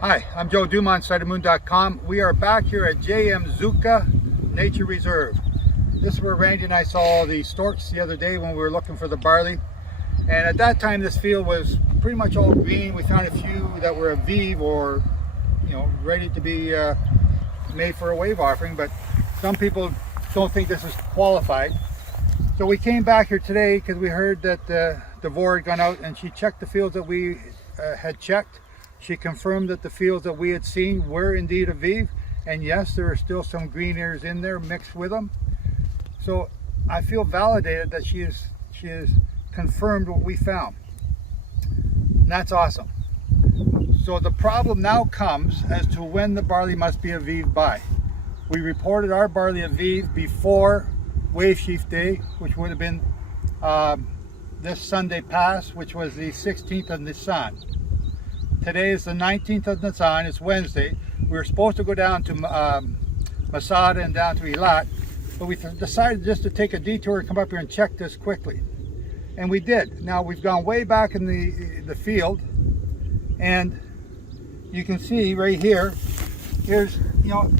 Hi, I'm Joe Dumont, SideOfMoon.com. We are back here at J.M. Zuka Nature Reserve. This is where Randy and I saw all the storks the other day when we were looking for the barley. And at that time, this field was pretty much all green. We found a few that were Aviv or, ready to be made for a wave offering, but some people don't think this is qualified. So we came back here today because we heard that Devorah had gone out and she checked the fields that we had checked. She confirmed that the fields that we had seen were indeed Aviv, and yes, there are still some green ears in there mixed with them. So I feel validated that she has confirmed what we found. And that's awesome. So the problem now comes as to when the barley must be Aviv by. We reported our barley Aviv before Wave Sheaf Day, which would have been this Sunday past, which was the 16th of Nisan. Today is the 19th of Nisan, it's Wednesday. We were supposed to go down to Masada and down to Eilat, but we decided just to take a detour and come up here and check this quickly. And we did. Now we've gone way back in the field, and you can see right here, here's,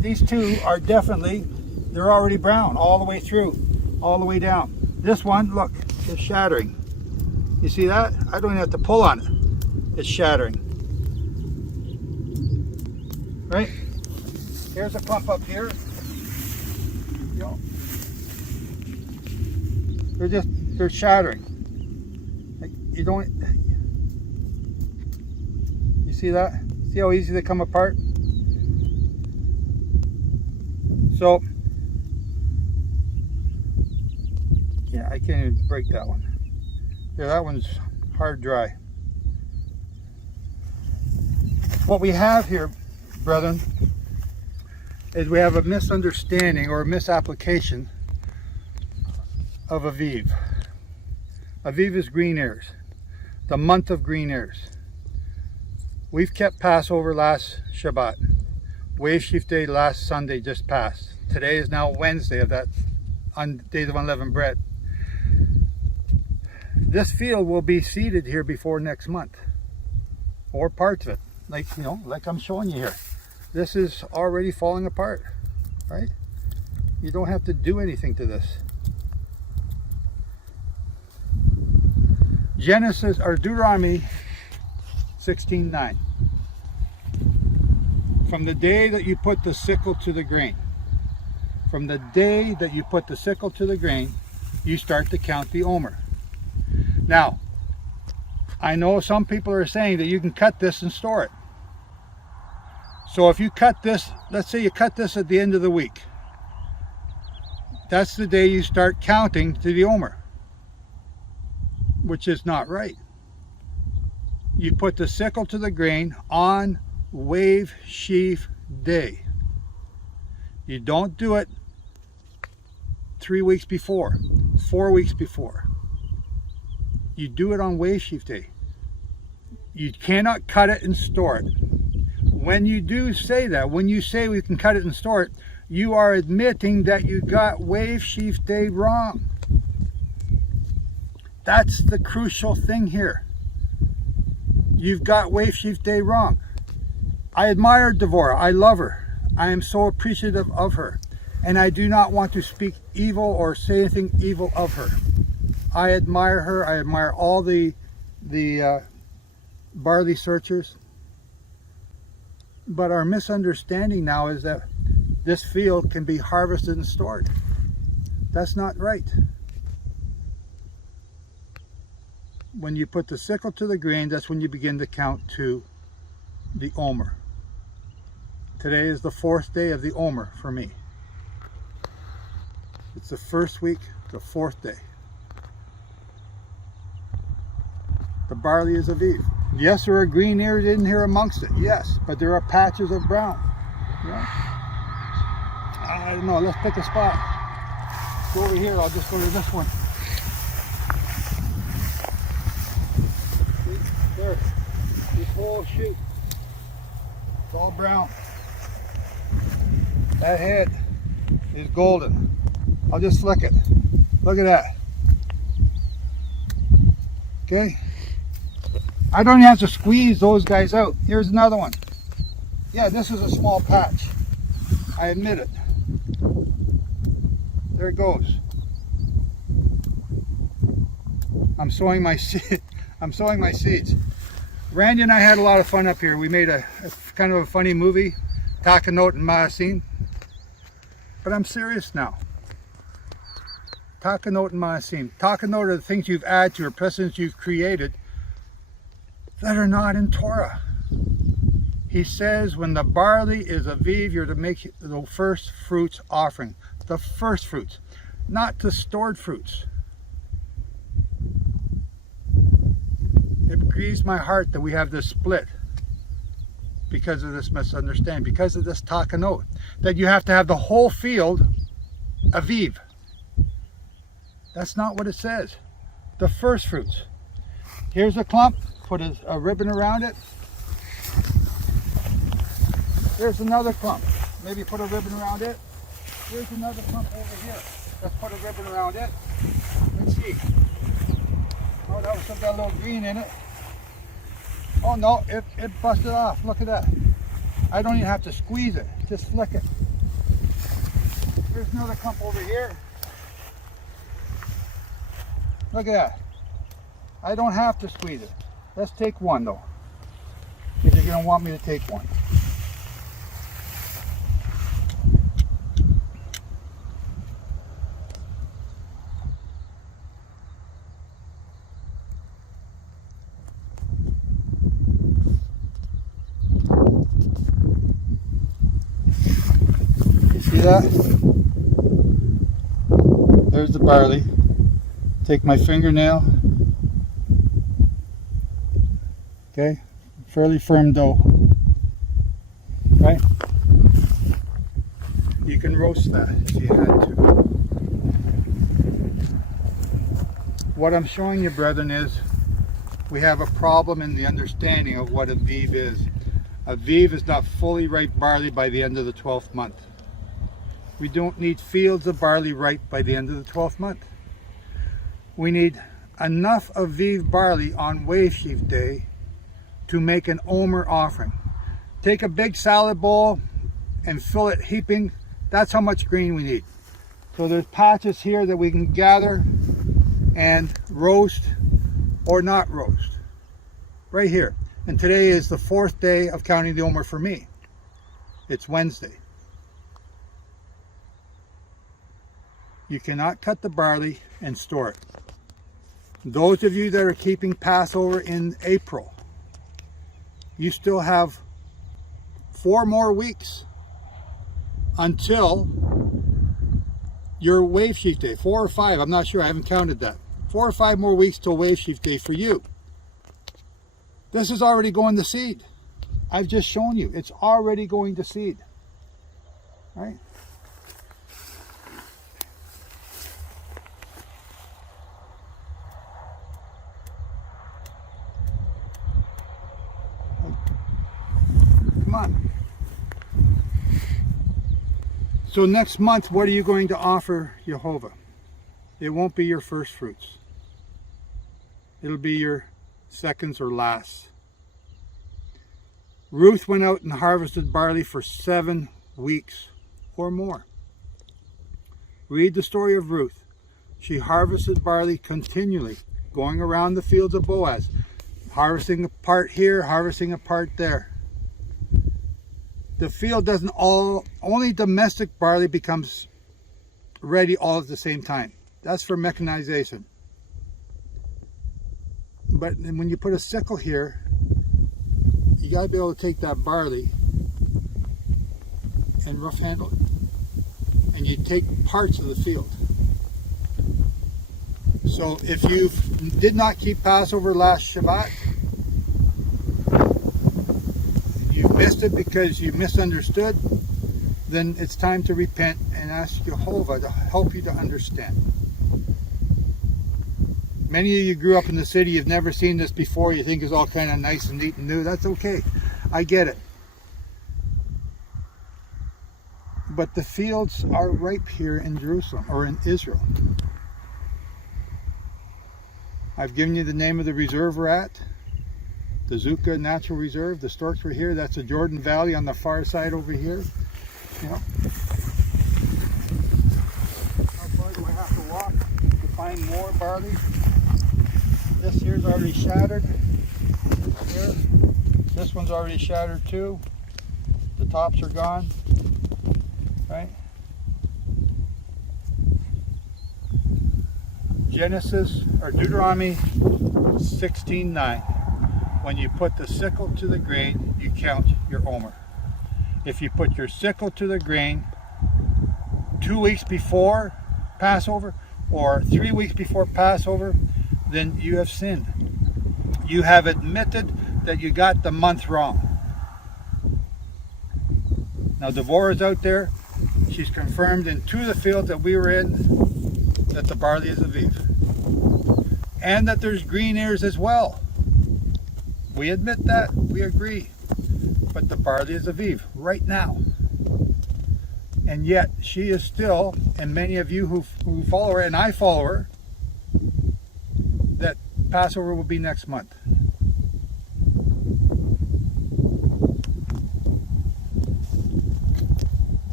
these two are definitely, they're already brown all the way through, all the way down. This one, look, is shattering. You see that? I don't even have to pull on it. It's shattering. Right? Here's a clump up here. They're shattering. Like you see that? See how easy they come apart? So, yeah, I can't even break that one. Yeah, that one's hard dry. What we have here, brethren, is we have a misunderstanding or a misapplication of Aviv. Aviv is green ears, the month of green ears. We've kept Passover last Shabbat. Wave Sheaf Day last Sunday just passed. Today is now Wednesday of that Days of Unleavened Bread. This field will be seeded here before next month, or parts of it, like I'm showing you here. This is already falling apart, right? You don't have to do anything to this. Genesis or Deuteronomy 16:9. From the day that you put the sickle to the grain, from the day that you put the sickle to the grain, you start to count the Omer. Now, I know some people are saying that you can cut this and store it. So if you cut this, let's say you cut this at the end of the week, that's the day you start counting to the Omer, which is not right. You put the sickle to the grain on Wave Sheaf Day. You don't do it 3 weeks before, 4 weeks before. You do it on Wave Sheaf Day. You cannot cut it and store it. When you do say that, when you say we can cut it and store it, you are admitting that you got Wave Sheaf Day wrong. That's the crucial thing here. You've got Wave Sheaf Day wrong. I admire Devorah. I love her. I am so appreciative of her. And I do not want to speak evil or say anything evil of her. I admire her. I admire all the barley searchers. But our misunderstanding now is that this field can be harvested and stored. That's not right. When you put the sickle to the grain, that's when you begin to count to the Omer. Today is the 4th day of the Omer for me. It's the first week, the 4th day. The barley is Aviv. Yes, there are green ears in here amongst it, yes, but there are patches of brown. I don't know, let's pick a spot. Go over here, I'll just go to this one. See, there, this whole shoot, it's all brown. That head is golden. I'll just flick it. Look at that. Okay? I don't have to squeeze those guys out. Here's another one. Yeah, this is a small patch. I admit it. There it goes. I'm sowing my seeds. Randy and I had a lot of fun up here. We made a kind of a funny movie, Takanot and Maasim. But I'm serious now. Takanot and Maasim. Takanot are the things you've added to, or precedents you've created that are not in Torah. He says when the barley is Aviv, you're to make the first fruits offering. The first fruits, not the stored fruits. It grieves my heart that we have this split because of this misunderstanding, because of this takanot, that you have to have the whole field Aviv. That's not what it says. The first fruits. Here's a clump, put a ribbon around it. Here's another clump, maybe put a ribbon around it. Here's another clump over here. Let's put a ribbon around it. Let's see. Oh, that was still got a little green in it. Oh no, it busted off. Look at that. I don't even have to squeeze it. Just flick it. Here's another clump over here. Look at that. I don't have to squeeze it. Let's take one though. If you're going to want me to take one. See that? There's the barley. Take my fingernail. Okay, fairly firm dough. Right? You can roast that if you had to. What I'm showing you, brethren, is we have a problem in the understanding of what Aviv is. Aviv is not fully ripe barley by the end of the 12th month. We don't need fields of barley ripe by the end of the 12th month. We need enough Aviv barley on wave sheaf day to make an Omer offering. Take a big salad bowl and fill it heaping. That's how much green we need. So there's patches here that we can gather and roast or not roast. Right here. And today is the 4th day of counting the Omer for me. It's Wednesday. You cannot cut the barley and store it. Those of you that are keeping Passover in April, you still have 4 more weeks until your wave sheaf day. 4 or 5, I'm not sure, I haven't counted that. 4 or 5 more weeks till wave sheaf day for you. This is already going to seed. I've just shown you, it's already going to seed. Right? Come on. So next month, what are you going to offer Yehovah? It won't be your first fruits. It'll be your seconds or lasts. Ruth went out and harvested barley for 7 weeks or more. Read the story of Ruth. She harvested barley continually, going around the fields of Boaz, harvesting a part here, harvesting a part there. The field doesn't only domestic barley becomes ready all at the same time. That's for mechanization. But when you put a sickle here, you got to be able to take that barley and rough handle it. And you take parts of the field. So if you did not keep Passover last Shabbat, you missed it because you misunderstood, then it's time to repent and ask Yehovah to help you to understand. Many of you grew up in the city, you've never seen this before, you think it's all kind of nice and neat and new. That's okay. I get it. But the fields are ripe here in Jerusalem, or in Israel. I've given you the name of the reserve we're at. the Zuka Natural Reserve. The storks were here. That's the Jordan Valley on the far side over here. You know, how far do I have to walk to find more barley? This here's already shattered. Here. This one's already shattered too. The tops are gone. Right? Genesis or Deuteronomy 16:9. When you put the sickle to the grain, you count your omer. If you put your sickle to the grain 2 weeks before Passover or 3 weeks before Passover, then you have sinned. You have admitted that you got the month wrong. Now Devorah is out there. She's confirmed in 2 of the fields that we were in that the barley is Aviv. And that there's green ears as well. We admit that. We agree. But the barley is Aviv right now. And yet she is still, and many of you who follow her, and I follow her, that Passover will be next month.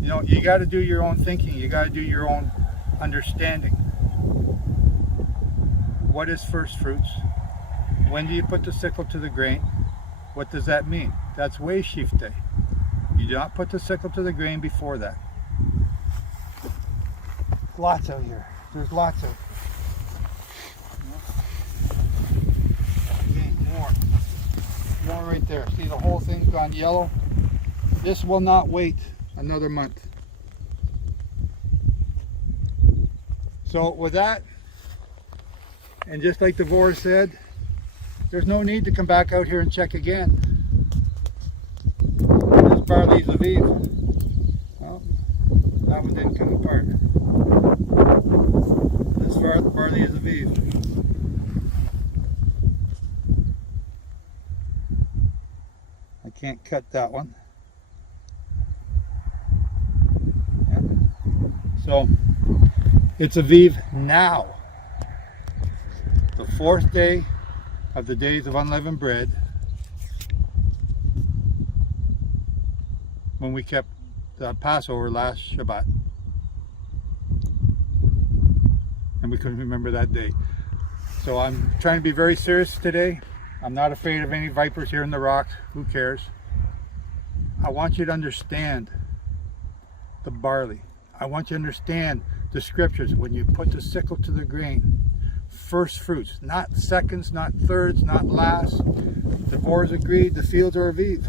You know, you got to do your own thinking. You got to do your own understanding. What is first fruits? When do you put the sickle to the grain? What does that mean? That's Wave Sheaf Day. You do not put the sickle to the grain before that. Lots out here. There's lots out here. Again, more. More right there. See, the whole thing's gone yellow. This will not wait another month. So with that, and just like Devorah said, there's no need to come back out here and check again. This barley's Aviv. Well, that one didn't come apart. This barley is Aviv. I can't cut that one. Yeah. So, it's Aviv now. The 4th day of the days of unleavened bread, when we kept the Passover last Shabbat, and we couldn't remember that day. So I'm trying to be very serious today. I'm not afraid of any vipers here in the rocks. Who cares? I want you to understand the barley. I want you to understand the scriptures. When you put the sickle to the grain, first fruits, not seconds, not thirds, not last. Devorah's agreed the fields are Aviv.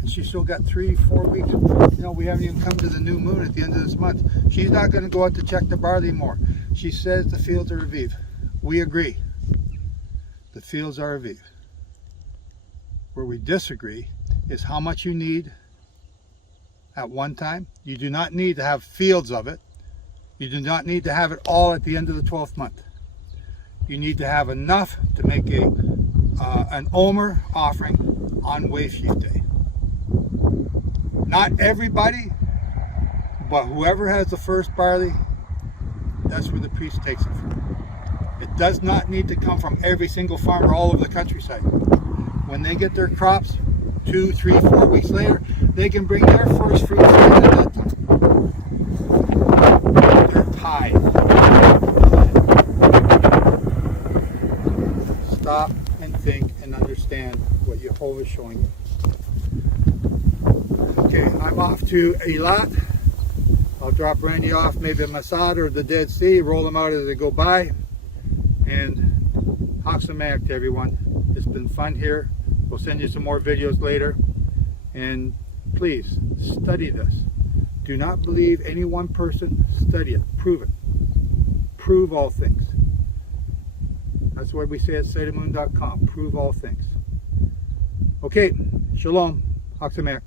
And she's still got 3-4 weeks. You know, we haven't even come to the new moon at the end of this month. She's not going to go out to check the barley more. She says the fields are Aviv. We agree. The fields are Aviv. Where we disagree is how much you need at one time. You do not need to have fields of it. You do not need to have it all at the end of the 12th month. You need to have enough to make an Omer offering on Wave Sheaf Day. Not everybody, but whoever has the first barley, that's where the priest takes it from. It does not need to come from every single farmer all over the countryside. When they get their crops 2, 3, 4 weeks later, they can bring their first fruits in at that time. They're tied. Stop and think and understand what Yehovah is showing you. Okay, I'm off to Eilat. I'll drop Randy off maybe at Masad or the Dead Sea, roll them out as they go by. And Chag Sameach to everyone. It's been fun here. We'll send you some more videos later. And please, study this. Do not believe any one person. Study it. Prove it. Prove all things. That's what we say at siteofmoon.com. Prove all things. Okay, shalom. Chag Sameach.